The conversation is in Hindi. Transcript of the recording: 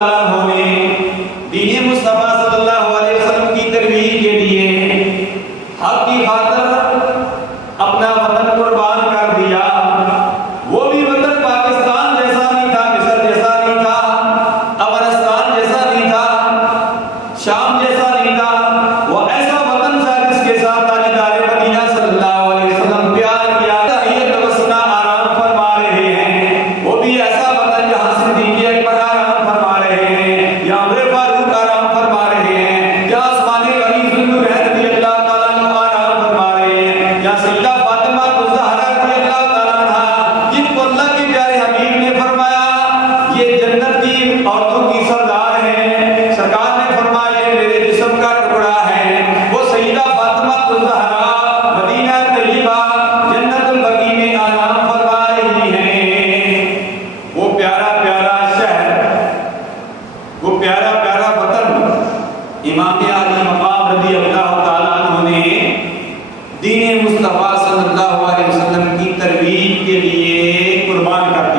ने दीन मुस्तफा सल्लल्लाहु अलैहि वसल्लम की तरवीह के लिए हक की खातिर अपना वतन कुर्बान कर दिया। वो भी वतन पाकिस्तान जैसा नहीं था, मिस्र जैसा नहीं था, अफगानिस्तान जैसा नहीं था, शाम जैसा नहीं था। वो ऐसा वतन था जिसके साथ ताजदार मदीना सल्लल्लाहु अलैहि वसल्लम प्यार किया, तहियत वसना आराम फरमा रहे हैं। वो भी ऐसा वतन जहां सिद्दीक़ अकबर आराम फरमा रहे हैं, या उमर फारूक आराम फरमा रहे हैं, या उस्मान गनी ज़ुल्नुरैन रज़ियल्लाहु ताला अन्हु आराम फरमा रहे हैं, या सैयदा फातिमा ज़हरा रज़ियल्लाहु ताला अन्हा, जिनको अल्लाह के प्यारे हबीब ने फरमाया ये जन्नत की औरतों की सरदार है। सरकार ने फरमाया ये मेरे जिस्म का टुकड़ा है। वो सैयदा फातिमा ज़हरा मदीना तैयबा जन्नतुल बकी में आराम फरमा रही हैं। वो प्यारा प्यारा शहर, वो प्यारा प्यारा वतन इमाम आली मकाम रज़ी अल्लाह